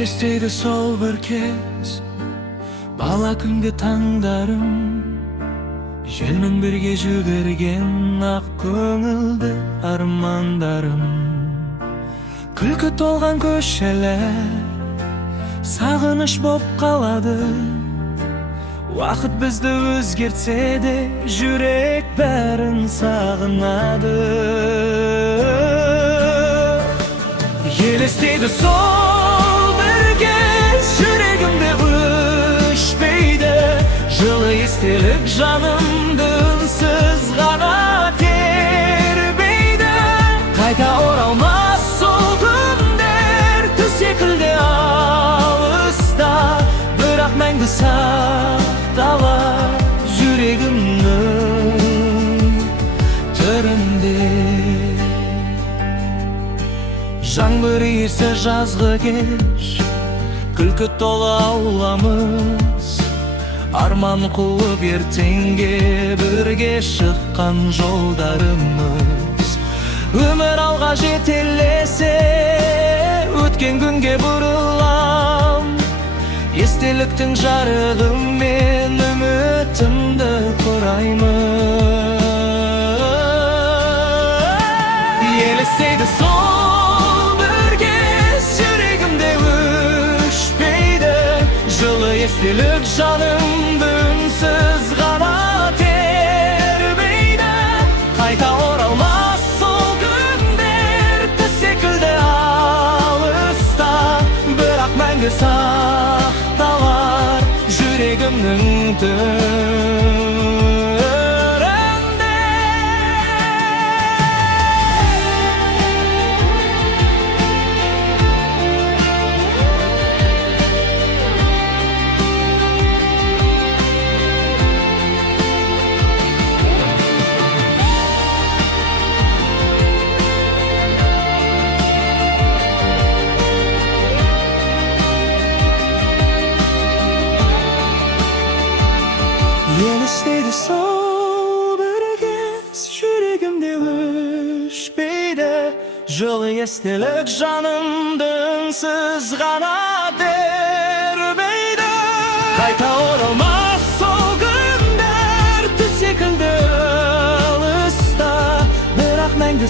Elesteydi sol bir kez bala күнге таңдарым, желмен бірге жіберген ақ көңілді армандарым. Күлкі толған көшелер сағыныш боп қалады. Уақыт бізді өзгертсе де, жүрек бәрін сағынады. Елестейді сол бір кез, жүрегімде өшпейді. Жылы естелік жанымды үнсіз ғана тербейді. Қайта оралмас сол күндер, түс секілді алыста, бірақ мәңгі сақталар жүрегімнің төрінде. Жаңбыр иісі жазғы кеш, күлкі толы ауламыз, арман қуып ертеңге бірге шыққан жолдарымыз. Өмір алға жетелесе, өткен күнге бұрылам, естеліктің жарығымен үмітімді құраймын. Елестейді сол бір кез, жүрегімде өшпейді. Жылы естелік жанымды үнсіз ғана тербейді. Қайта оралмас сол күндер, түс секілді алыста, бірақ мәңгі сақталар жүрегімнің төрінде. Елестейді сол бір кез, жүрегімде өшпейді. Жылы естелік жанымды үнсіз ғана тербейді. Қайта оралмас сол күндер, түс секілді алыста, бірақ мәңгі